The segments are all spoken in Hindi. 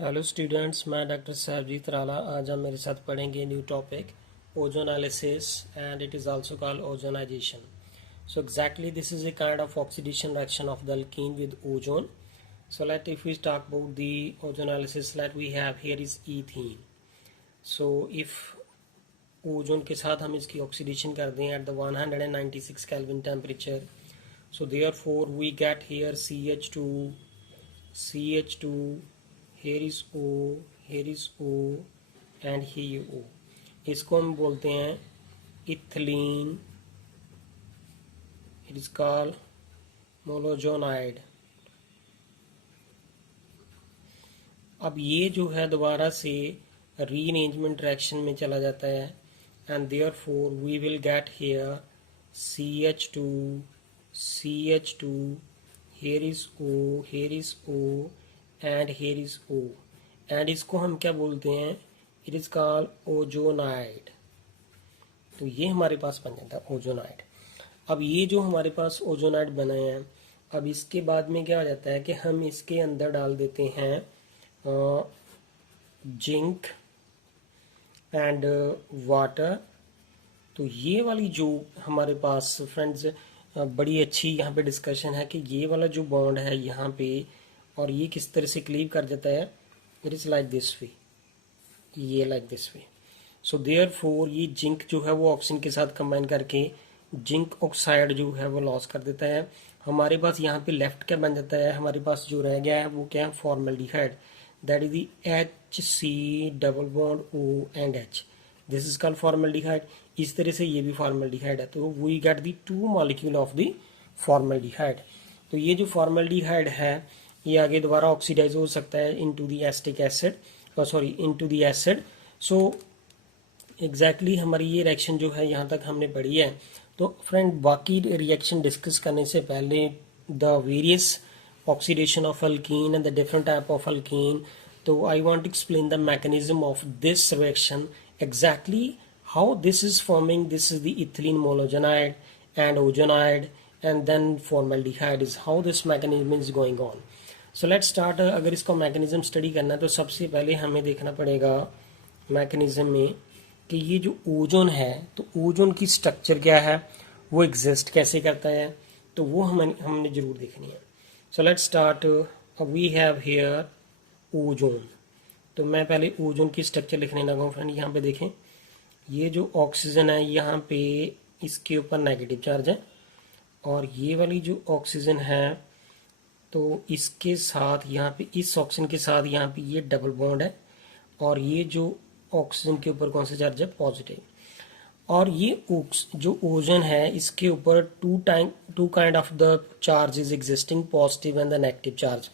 हेलो स्टूडेंट्स, मैं डॉक्टर साहबजीत राला। आज हम मेरे साथ पढ़ेंगे new topic ozonolysis and it is also called ozonization. So exactly this is a kind of oxidation reaction of the alkene with ozone. So if we talk about the ozonalysis that we have here is ethene. So if ozone के साथ हम इसकी ऑक्सीडेशन कर दें at the 196 Kelvin temperature, so therefore we get here CH2, here is O, here is O and here O. इसको हम बोलते हैं ethylene. It is called molozonide. अब ये जो है दोबारा से रीअरेंजमेंट रिएक्शन में चला जाता है and therefore we will get here CH2, CH2, here is O, here is O and here is O. And इसको हम क्या बोलते हैं? It is called ozonide. तो ये हमारे पास बन जाता है ओजोनाइड. अब ये जो हमारे पास ओजोनाइड बने हैं, अब इसके बाद में क्या हो जाता है कि हम इसके अंदर डाल देते हैं जिंक एंड वाटर. तो ये वाली जो हमारे पास फ्रेंड्स बड़ी अच्छी यहाँ पे डिस्कशन है कि ये वाला जो बॉन्ड है यहाँ पे और ये किस तरह से क्लीव कर जाता है. It is like this way, ये like this way. So therefore ये जिंक जो है वो ऑक्सीजन के साथ कंबाइन करके जिंक ऑक्साइड जो है वो लॉस कर देता है. हमारे पास यहाँ पे लेफ्ट क्या बन जाता है? हमारे पास जो रह गया है वो क्या है? Formaldehyde. That is the HC double bond O and H. This is called formaldehyde. इस तरह से ये भी फॉर्मल्डिहाइड है. तो we get the 2 molecule of the formaldehyde. तो ये जो फॉर्मल्डिहाइड है ये आगे दोबारा ऑक्सीडाइज हो सकता है into the acetic acid, sorry into the acid. So exactly हमारी ये रिएक्शन जो है यहाँ तक हमने पढ़ी है. तो फ्रेंड बाकी रिएक्शन डिस्कस करने से पहले the various oxidation of alkene and the different type of alkene, तो I want to explain the mechanism of this reaction exactly how this is forming. This is the ethylene monogenide and ozonaide and then formaldehyde is how this mechanism is going on. So let's start. अगर इसका मैकेनिज्म स्टडी करना है तो सबसे पहले हमें देखना पड़ेगा मैकेनिज्म में कि ये जो ओजोन है तो ओजोन की स्ट्रक्चर क्या है, वो एग्जिस्ट कैसे करता है, तो वो हमने जरूर देखनी है. So let's start. We have here ozone. तो मैं पहले ओजोन की स्ट्रक्चर लिखने लगा हूँ फ्रेंड. यहाँ पे देखें, ये जो ऑक्सीजन है यहाँ पे इसके ऊपर नेगेटिव चार्ज है और ये वाली जो ऑक्सीजन है तो इसके साथ यहाँ पे इस ऑक्सीजन के साथ यहाँ पे ये डबल बॉन्ड है और ये जो ऑक्सीजन के ऊपर कौन सा चार्ज है? पॉजिटिव. और ये जो ओजोन है इसके ऊपर two kind of the charge is existing, positive and the negative charge.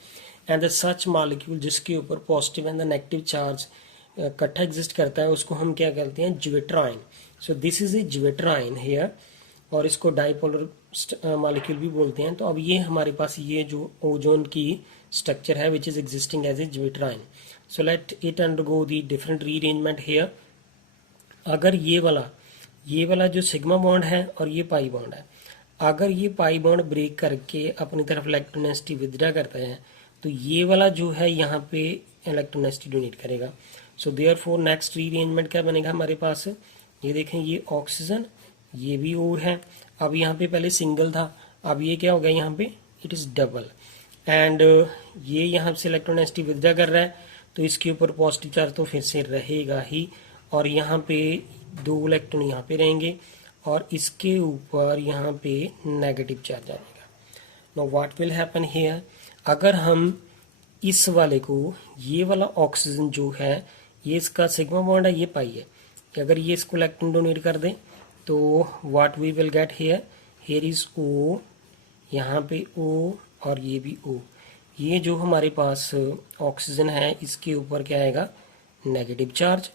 And the such molecule जिसके ऊपर positive and the negative charge इकट्ठा एग्जिस्ट करता है उसको हम क्या कहते हैं? Zwitterion. So this is a zwitterion here और इसको डाइपोलर मॉलिक्यूल भी बोलते हैं. तो अब ये हमारे पास ये जो ओजोन की स्ट्रक्चर है which is existing as a zwitterion. So let it undergo the different rearrangement here. अगर ये वाला जो सिग्मा बॉन्ड है और ये पाई बॉन्ड है, अगर ये पाई बॉन्ड ब्रेक करके अपनी तरफ इलेक्ट्रोनेसिटी विथड्रा करता है तो ये वाला जो है यहाँ पे इलेक्ट्रोनेसिटी डोनेट करेगा. सो देयरफॉर नेक्स्ट रीअरेंजमेंट क्या बनेगा हमारे पास? ये देखें, ये ऑक्सीजन, ये भी O है. अब यहाँ पे पहले सिंगल था, अब ये क्या हो गया यहाँ पे? It is double. एंड ये यहाँ से इलेक्ट्रोनेसिटी विथड्रा कर रहा है तो इसके ऊपर पॉजिटिव चार्ज तो फिर से रहेगा ही और यहाँ पे 2 इलेक्ट्रॉन यहाँ पे रहेंगे और इसके ऊपर यहाँ पे नेगेटिव चार्ज आ जाएगा. Now what will happen here? अगर हम इस वाले को, ये वाला ऑक्सीजन जो है ये इसका सिग्मा बॉन्ड है, ये पाई है, अगर ये इसको इलेक्ट्रॉन डोनेट कर दे तो what we will get here? Here is O, यहाँ पे O और ये भी O. ये जो हमारे पास ऑक्सीजन है इसके ऊपर क्या आएगा? Negative charge.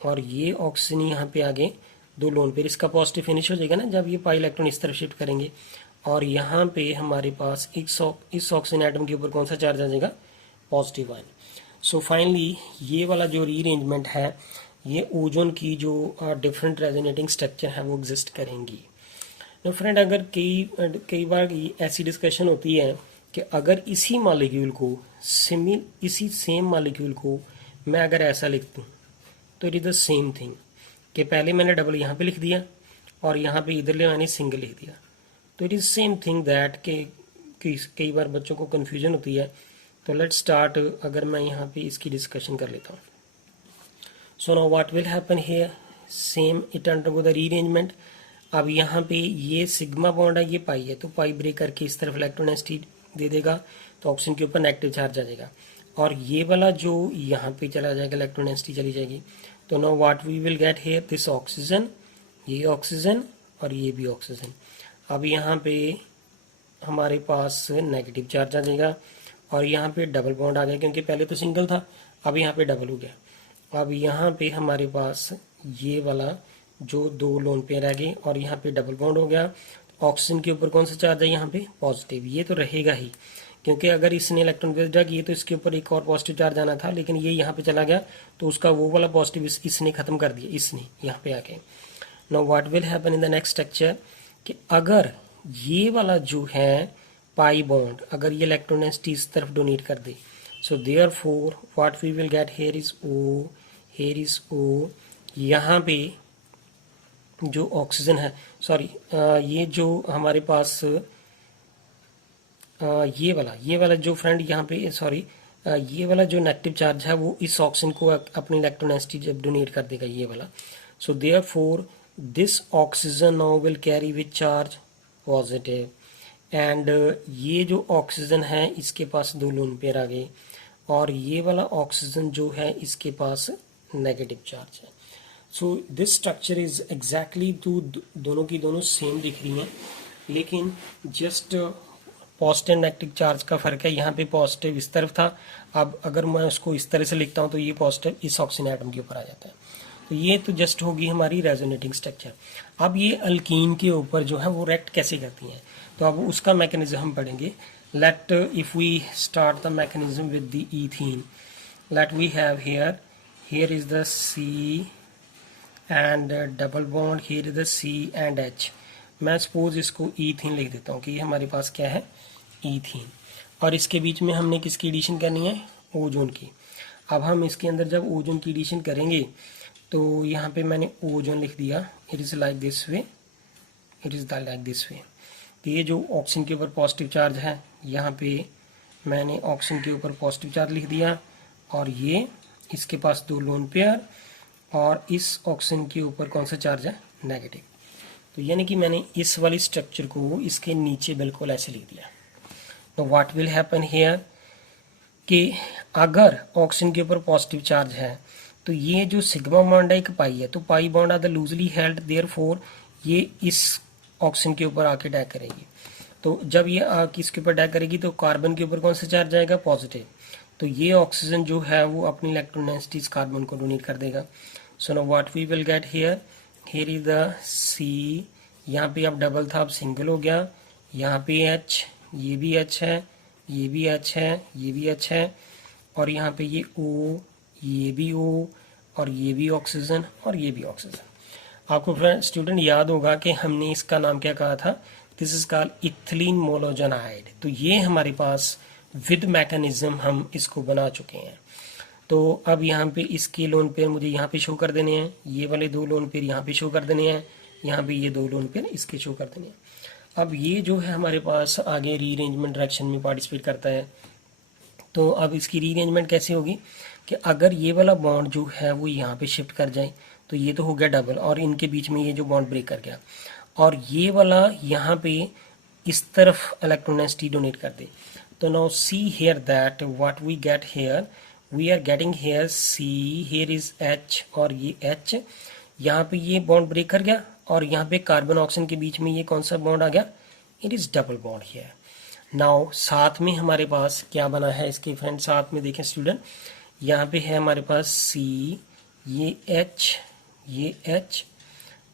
और ये ऑक्सीजन यहाँ पे आगे 2 लोन पेयर, इसका पॉजिटिव फिनिश हो जाएगा ना जब ये पाई इलेक्ट्रॉन इस तरफ शिफ्ट करेंगे. और यहाँ पे हमारे पास इस ऑक्सीजन एटम के ऊपर कौन सा चार्ज आ जाएगा? Positive ion. सो फाइनली ये वाला जो रीअरेंजमेंट है ये ओजोन की जो डिफरेंट रेजोनेटिंग स्ट्रक्चर है वो एग्जिस्ट करेंगी. तो फ्रेंड अगर कई बार ऐसी डिस्कशन होती है कि अगर इसी मॉलिक्यूल को इसी सेम मॉलिक्यूल को मैं अगर ऐसा लिख दूँ तो it is the same thing कि पहले मैंने डबल यहाँ पे लिख दिया और यहाँ पे इधर ले मैंने सिंगल लिख दिया, तो it is same thing that कि कई बार बच्चों को कन्फ्यूजन होती है। तो लेट्स स्टार्ट, अगर मैं यहाँ पे इसकी डिस्कशन कर लेता हूँ। सो now what will happen here, same it undergo the rearrangement. अब यहाँ पे ये सिग्मा बॉन्ड है, ये पाई है, तो पाई ब्रेक करके इस तरफ इलेक्ट्रोनेगेटिविटी दे देगा, तो ऑक्सीजन के ऊपर नेगेटिव चार्ज आ जाएगा, और ये वाला जो यहाँ पे चला जाएगा इलेक्ट्रोनेगेटिविटी चली जाएगी। तो now what we will get here, this oxygen, ये ऑक्सीजन और ये भी ऑक्सीजन। अब यहाँ पे हमारे पास नेगेटिव चार्ज आ जाएगा और यहाँ पे डबल बॉन्ड आ गया, क्योंकि पहले तो सिंगल था, अब यहाँ पे डबल हो गया। अब यहाँ पे हमारे पास ये वाला जो दो लोन पेयर आ गए और यहाँ पे डबल बॉन्ड हो गया। ऑक्सीजन के ऊपर कौन सा चार्ज है, यहाँ पे पॉजिटिव, ये तो रहेगा ही, क्योंकि अगर इसने इलेक्ट्रॉन बेस ड्रग किए तो इसके ऊपर एक और पॉजिटिव चार्ज आना था, लेकिन ये यहाँ पे चला गया तो उसका वो वाला पॉजिटिव इसने खत्म कर दिया, इसने यहाँ पे आके। Now what will happen in the next structure, कि अगर ये वाला जो है पाई बॉन्ड, अगर ये इलेक्ट्रोनेगेटिविटी इस तरफ डोनेट कर दे, so therefore what we will get here is O, here is O। यहाँ पे जो ऑक्सीजन है, सॉरी ये जो हमारे पास ये वाला जो फ्रेंड यहाँ पे, सॉरी ये वाला जो नेगेटिव चार्ज है वो इस ऑक्सीजन को अपनी इलेक्ट्रोनेगेटिविटी जब डोनेट कर देगा ये वाला, so therefore this oxygen now will carry with charge positive, and ये जो ऑक्सीजन है इसके पास दो लोन पेयर आ गए और ये वाला ऑक्सीजन जो है इसके पास नेगेटिव चार्ज है। So this structure is exactly two, दोनों की दोनों सेम दिख रही हैं, लेकिन जस्ट पॉजिटिव नेगेटिव चार्ज का फर्क है। यहाँ पे पॉजिटिव इस तरफ था, अब अगर मैं उसको इस तरह से लिखता हूँ तो ये पॉजिटिव इस ऑक्सीजन एटम के ऊपर आ जाता है। तो ये तो जस्ट होगी हमारी रेजोनेटिंग स्ट्रक्चर। अब ये अल्कीन के ऊपर जो है वो रिएक्ट कैसे करती हैं, तो अब उसका मैकेनिज्म हम पढ़ेंगे। Let if we start the mechanism with the ethene, let we have here is the C and double bond, here is the C and H। मैं सपोज इसको ईथीन लिख देता हूँ कि ये हमारे पास क्या है, ईथीन, और इसके बीच में हमने किसकी एडिशन करनी है, ओजोन की। अब हम इसके अंदर जब ओजोन की एडिशन करेंगे तो यहाँ पे मैंने ओजोन लिख दिया, it is like this way, it is like this वे। तो ये जो ऑक्सीजन के ऊपर पॉजिटिव चार्ज है, यहाँ पे मैंने ऑक्सीजन के ऊपर पॉजिटिव चार्ज लिख दिया और ये इसके पास दो लोन पेयर, और इस ऑक्सीजन के ऊपर कौन सा चार्ज है, नेगेटिव। तो यानी कि मैंने इस वाली स्ट्रक्चर को इसके नीचे बिल्कुल ऐसे लिख दिया। तो व्हाट विल हैपन हियर, कि अगर ऑक्सीजन के ऊपर पॉजिटिव चार्ज है तो ये जो सिग्मा बॉन्ड है एक पाई है, तो pi bond are the loosely held, therefore ये इस ऑक्सीजन के ऊपर आके अटैक करेगी। तो जब ये किसके ऊपर अटैक करेगी तो कार्बन के ऊपर कौन सा चार्ज आएगा, पॉजिटिव। तो ये ऑक्सीजन जो है वो अपनी इलेक्ट्रोनेगेटिविटी कार्बन को डोनेट कर देगा। So now what we will get here, here is the C, यहाँ पे अब डबल था अब सिंगल हो गया, यहाँ पे H, ये भी H है, ये भी H है, ये भी H है, और यहाँ पे ये O, ये भी O, और ये भी ऑक्सीजन और ये भी ऑक्सीजन। आपको फ्रेंड स्टूडेंट याद होगा कि हमने इसका नाम क्या कहा था, दिस इज कॉल्ड इथिलीन मोनोजेनाइड। तो ये हमारे पास विद मैकेनिज्म हम इसको बना चुके हैं। तो अब यहाँ पे इसके लोन पेयर मुझे यहाँ पे शो कर देने हैं, ये वाले दो लोन पेयर यहाँ पे शो कर देने हैं, यहाँ पे ये दो लोन पेयर इसके शो कर देने हैं। अब ये जो है हमारे पास आगे रीअरेंजमेंट रिएक्शन में पार्टिसिपेट करता है। तो अब इसकी रीअरेंजमेंट कैसे होगी कि अगर ये वाला बॉन्ड जो है वो यहाँ पे शिफ्ट कर जाए तो ये तो हो गया डबल, और इनके बीच में ये जो बॉन्ड ब्रेक कर गया, और ये वाला यहाँ पे इस तरफ इलेक्ट्रोनेगेटिविटी डोनेट कर दे, तो now see here that what we get here, we are getting here C, here is H, और ये H, यहाँ पे ये बॉन्ड ब्रेक कर गया, और यहाँ पे कार्बन ऑक्सीजन के बीच में ये कौन सा बॉन्ड आ गया, it is double bond here. Now साथ में हमारे पास क्या बना है इसके फ्रेंड, साथ में देखें स्टूडेंट, यहाँ पे है हमारे पास C, ये H, ये H,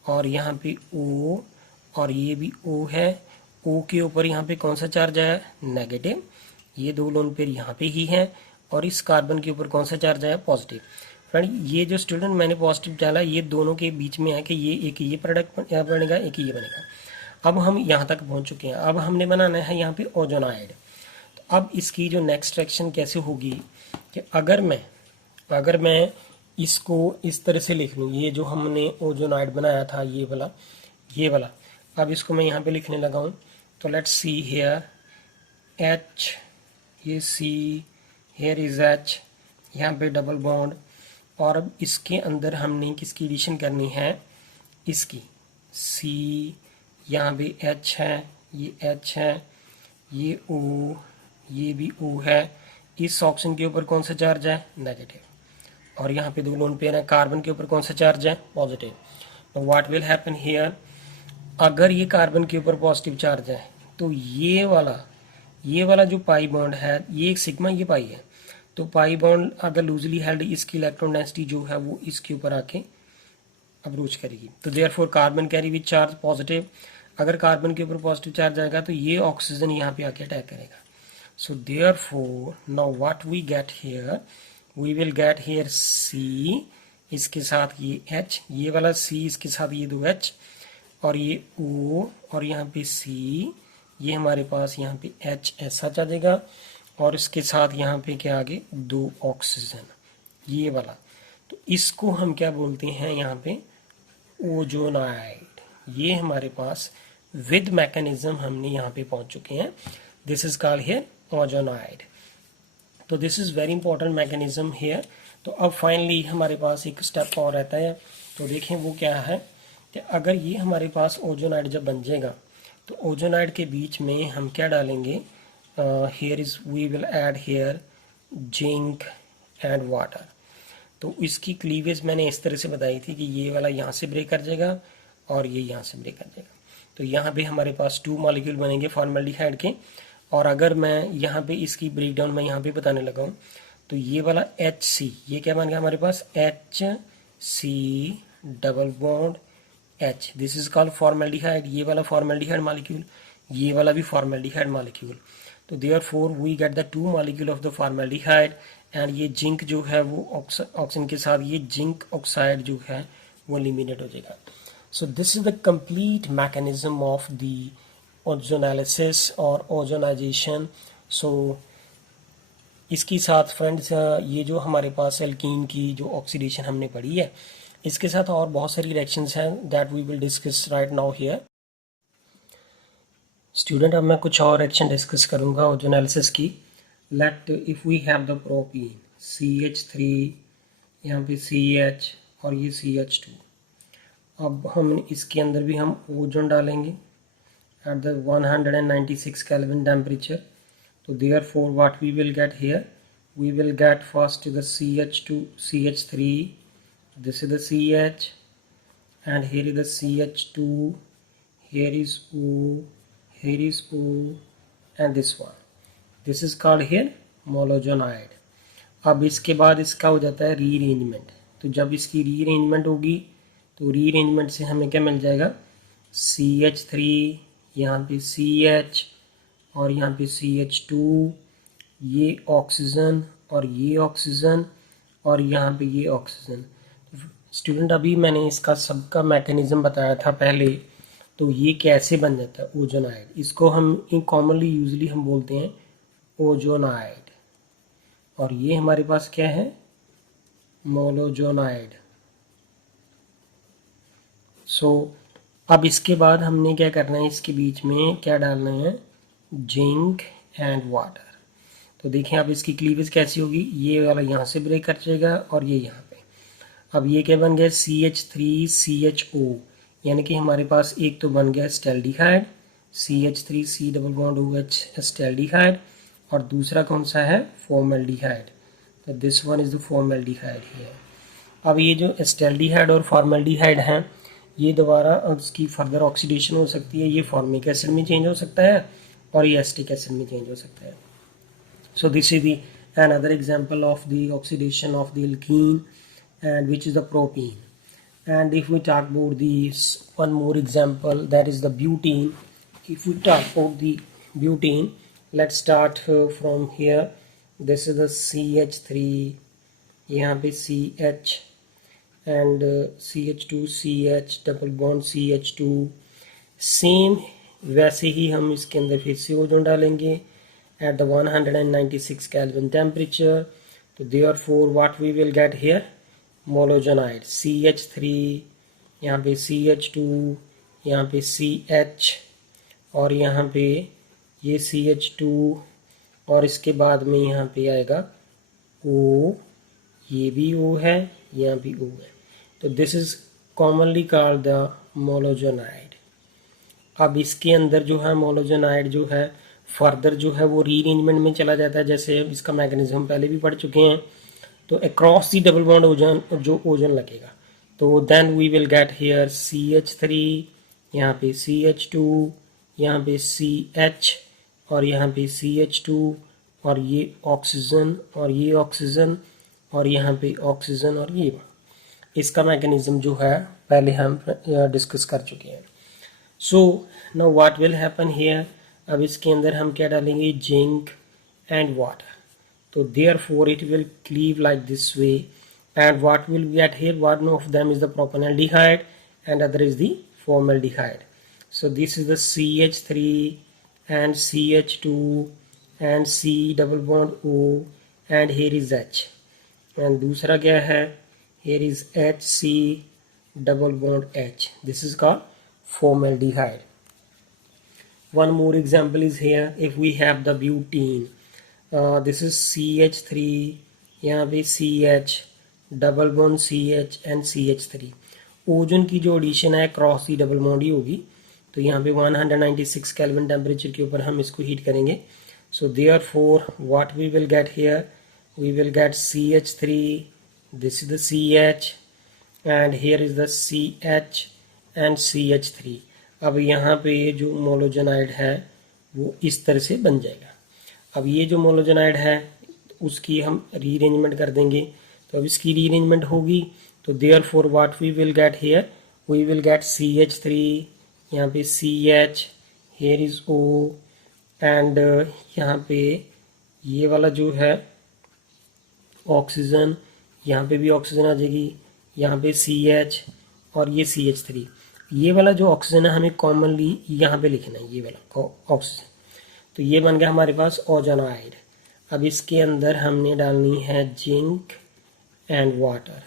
और यहाँ पे O, और ये भी O है। O के ऊपर यहाँ पे कौन सा चार्ज आया, नेगेटिव, ये दो लोन पेयर यहाँ पे ही है, और इस कार्बन के ऊपर कौन सा चार्ज आया, पॉजिटिव। फ्रेंड ये जो स्टूडेंट मैंने पॉजिटिव डाला, ये दोनों के बीच में है कि ये एक ये प्रोडक्ट बनेगा, एक ये बनेगा। अब हम यहाँ तक पहुँच चुके हैं, अब हमने बनाना है यहाँ पे ओजोनाइड। तो अब इसकी जो नेक्स्ट रिएक्शन कैसे होगी कि अगर मैं इसको इस तरह से लिख लूँ, ये जो हमने ओजोनाइड बनाया था ये वाला, अब इसको मैं यहाँ पे लिखने लगा हूँ। तो लेट्स सी हेयर H, ये C, हेयर इज H, यहाँ पे डबल बॉन्ड, और अब इसके अंदर हमने किसकी एडिशन करनी है, इसकी C, यहाँ पे H है, ये H है, ये O, ये भी O है। इस ऑक्सीजन के ऊपर कौन सा चार्ज है, नेगेटिव, और यहाँ पे 2 लोन पेयर है, कार्बन के ऊपर कौन सा चार्ज है, पॉजिटिव। तो व्हाट विल हैपन हियर, अगर ये कार्बन के ऊपर पॉजिटिव चार्ज है तो ये वाला जो पाई बॉन्ड है, ये एक सिग्मा, ये पाई है, तो पाई बॉन्ड अगर लूजली हेल्ड, इसकी इलेक्ट्रॉन डेंसिटी जो है वो इसके ऊपर आके अप्रोच करेगी। तो therefore carbon carry with charge positive, अगर कार्बन के ऊपर पॉजिटिव चार्ज आएगा तो ये ऑक्सीजन यहाँ पे आके अटैक करेगा। So therefore now what we get here, we will get here C, इसके साथ ये H, ये वाला C, इसके साथ ये 2 H, और ये O, और यहाँ पे C, ये हमारे पास यहाँ पे H ऐसा आ जाएगा, और इसके साथ यहाँ पे क्या आगे 2 ऑक्सीजन, ये वाला। तो इसको हम क्या बोलते हैं यहाँ पे, ओजोनाइड। ये हमारे पास विद मैकेनिज्म हमने यहाँ पे पहुंच चुके हैं। This is called here ozonide. तो this is very important mechanism here. तो अब फाइनली हमारे पास एक स्टेप और रहता है, तो देखें वो क्या है कि अगर ये हमारे पास ओजोनाइड जब बन जाएगा तो ओजोनाइड के बीच में हम क्या डालेंगे, here is we will add here zinc and water. तो इसकी क्लीवेज मैंने इस तरह से बताई थी कि ये वाला यहाँ से ब्रेक कर जाएगा और ये यहाँ से ब्रेक कर जाएगा। तो यहाँ पे हमारे पास 2 मॉलिक्यूल बनेंगे फॉर्मल्डिहाइड के, और अगर मैं यहाँ पे इसकी ब्रेकडाउन मैं यहाँ पे बताने लगा हूँ तो ये वाला HC, ये क्या बन गया हमारे पास, HC double bond H, this is called formaldehyde. ये वाला फॉर्मल्डिहाइड मॉलिक्यूल, ये वाला भी फॉर्मल्डिहाइड मॉलिक्यूल। तो therefore we get the 2 molecule of the formaldehyde, and ये जिंक जो है वो ऑक्सीजन के साथ ये जिंक ऑक्साइड जो है वो एलिमिनेट हो जाएगा। So this is the complete mechanism of the ozonolysis और ओजोनाइजेशन। सो इसके साथ फ्रेंड्स ये जो हमारे पास एल्कीन की जो ऑक्सीडेशन हमने पढ़ी है, इसके साथ और बहुत सारी रिएक्शंस हैं that we will discuss right now here. Student अब मैं कुछ और रिएक्शन डिस्कस करूंगा ओजोनालिसिस की। Let if we have the propene CH3, यहाँ पे CH और ये CH2, अब हम इसके अंदर भी हम ओजोन डालेंगे at the 196 Kelvin temperature. So therefore what we will get here, we will get first the CH2, CH3, this is the CH, and here is the CH2, here is O, here is O, and this one, this is called here मोलोजोनाइड। अब इसके बाद इसका हो जाता है रीअरेंजमेंट। तो जब इसकी रीअरेंजमेंट होगी तो रीअरेंजमेंट से हमें क्या मिल जाएगा, CH3, यहाँ पे CH और यहाँ पे CH2, ये ऑक्सीजन और ये ऑक्सीजन और यहाँ पे ये ऑक्सीजन। स्टूडेंट अभी मैंने इसका सबका मैकेनिज्म बताया था पहले, तो ये कैसे बन जाता है ओजोनाइड, इसको हम कॉमनली यूजली हम बोलते हैं ओजोनाइड, और ये हमारे पास क्या है, मोलोजोनाइड। सो अब इसके बाद हमने क्या करना है, इसके बीच में क्या डालना है, जिंक एंड वाटर। तो देखें अब इसकी क्लीवेज कैसी होगी, ये वाला यहाँ से ब्रेक कर जाएगा और ये यहाँ पे। अब ये क्या बन गया, CH3CHO, यानी कि हमारे पास एक तो बन गया एस्टेल्डिहाइड, CH3C डबल बॉन्ड OH एस्टेल्डिहाइड, और दूसरा कौन सा है, फॉर्मल्डिहाइड। तो this one is the formaldehyde here. अब ये जो एस्टेल्डिहाइड और फॉर्मल्डिहाइड हैं, ये दोबारा उसकी फर्दर ऑक्सीडेशन हो सकती है, ये फॉर्मिक एसिड में चेंज हो सकता है और ये एसिटिक एसिड में चेंज हो सकता है। So this is the another example of the oxidation of the alkene, and which is the propene. And if we talk about this one more example, that is the butene. If we talk about the butene, let's start from here. This is the CH3, यहाँ पे CH and CH2CH double bond CH2, same वैसे ही हम इसके अंदर फिर से ओजोन डालेंगे at the 196 Kelvin temperature. So therefore what we will get here, मोलोजनाइड CH3, यहाँ पे CH2, यहाँ पे CH, और यहाँ पे ये CH2, और इसके बाद में यहाँ पे आएगा O, ये भी O है, यहाँ भी O है। तो this is commonly called the molozonide. अब इसके अंदर जो है मोलोजनाइड जो है फर्दर जो है वो रीअरेंजमेंट में चला जाता है, जैसे इसका मैकेनिज्म पहले भी पढ़ चुके हैं। तो across the double bond ozone जो ओजन लगेगा, तो then we will get here CH3, यहाँ पे CH2, यहाँ पे CH, और यहाँ पे CH2, और ये ऑक्सीजन और ये ऑक्सीजन, और यहाँ पे ऑक्सीजन और ये। इसका मैकेनिज्म जो है पहले हम डिस्कस कर चुके हैं। सो now what will happen here, अब इसके अंदर हम क्या डालेंगे, जिंक एंड वाटर। तो therefore it will cleave like this way, and what will we get here, one of them is the propanaldehyde and other is the formaldehyde. So this is the CH3 and CH2 and C double bond O, and here is H, and दूसरा क्या है, here is HC double bond H, this is called formaldehyde. One more example is here, if we have the butene, this is CH3, यहाँ पे CH double bond CH and CH3। Ozone की जो एडिशन है क्रॉस दी डबल बॉन्ड ही होगी। तो यहाँ पे 196 केल्विन टेम्परेचर के ऊपर हम इसको हीट करेंगे। So therefore what we will get here, we will get CH3, this is the CH, and here is the CH and CH3। अब यहाँ पे जो मोलोजनाइड है वो इस तरह से बन जाएगा। अब ये जो मोलोजनाइड है उसकी हम रीअरेंजमेंट कर देंगे। तो अब इसकी रीअरेंजमेंट होगी, तो therefore what we will get here, we will get CH3, यहाँ पे CH, here is O, and यहाँ पे ये वाला जो है ऑक्सीजन, यहाँ पे भी ऑक्सीजन आ जाएगी, यहाँ पे CH और ये CH3। ये वाला जो ऑक्सीजन है हमें कॉमनली यहाँ पे लिखना है, ये वाला ऑक्सीजन। तो ये बन गया हमारे पास ओजोनाइड। अब इसके अंदर हमने डालनी है जिंक एंड वाटर।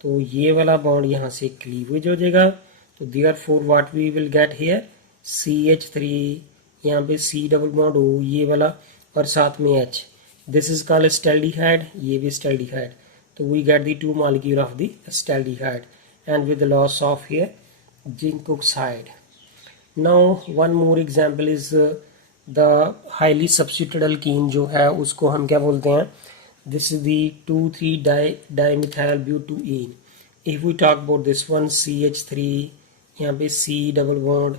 तो ये वाला बॉन्ड यहाँ से क्लीवेज हो जाएगा। तो therefore what we will get here, CH3, यहाँ पे C डबल बॉन्ड O, ये वाला, और साथ में H, this is called acetaldehyde, ये भी एस्टैल्डिहाइड। तो we get the 2 molecule of the acetaldehyde and with the loss of here zinc oxide. Now one more example is the highly substituted alkene जो है उसको हम क्या बोलते हैं, this is the 2,3 dimethyl butane. If we talk about this one, CH3, यहाँ पे C डबल बॉन्ड,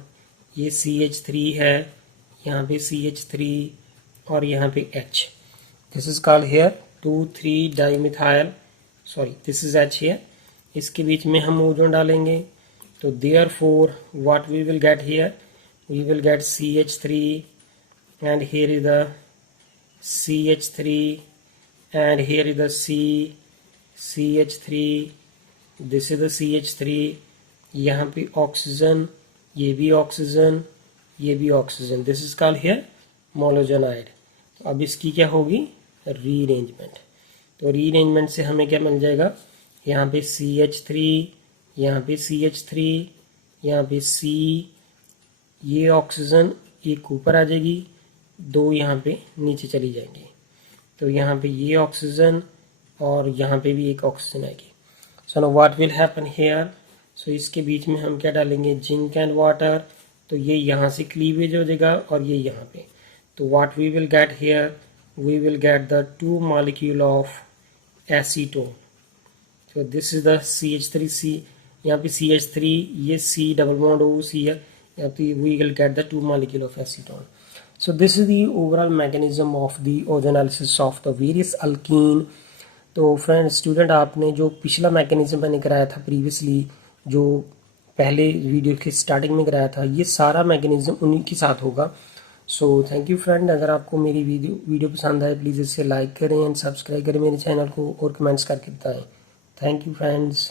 ये CH3 है, यहाँ पे CH3 और यहाँ पे H, this is called here 2,3 dimethyl, sorry this is H here. इसके बीच में हम ओजोन डालेंगे। तो therefore what we will get here, we will get CH3, and here is the CH3, and here is the CH3, this is the CH3, यहाँ पे ऑक्सीजन, ये भी ऑक्सीजन, ये भी oxygen, this is called here molozonide. अब इसकी क्या होगी, रीअरेंजमेंट। तो रीअरेंजमेंट से हमें क्या मिल जाएगा, यहाँ पे CH3, यहाँ पे CH3, यहाँ पे C, ये ऑक्सीजन एक ऊपर आ जाएगी, 2 यहाँ पे नीचे चली जाएंगी। तो यहाँ पे ये ऑक्सीजन और यहाँ पे भी एक ऑक्सीजन आएगी। So now what will happen here, so इसके बीच में हम क्या डालेंगे, जिंक एंड वाटर। तो ये यहाँ से क्लीवेज हो जाएगा और ये यहाँ पे। तो what we will get here, we will get the 2 molecule of acetone. तो दिस इज द CH3C, यहाँ पे CH3, ये C डबल बॉन्ड O C है, यहाँ पे we will get the 2 molecule of acetone. So this is the overall mechanism of the ozonolysis of the various alkene। तो फ्रेंड स्टूडेंट, आपने जो पिछला मैकेनिज्म मैंने कराया था प्रीवियसली, जो पहले वीडियो के स्टार्टिंग में कराया था, ये सारा मैकेनिज्म उन्हीं के साथ होगा। So thank you friend. अगर आपको मेरी वीडियो पसंद आए प्लीज़ इसे लाइक करें एंड सब्सक्राइब करें मेरे चैनल को, और कमेंट्स करके बताएं। Thank you friends.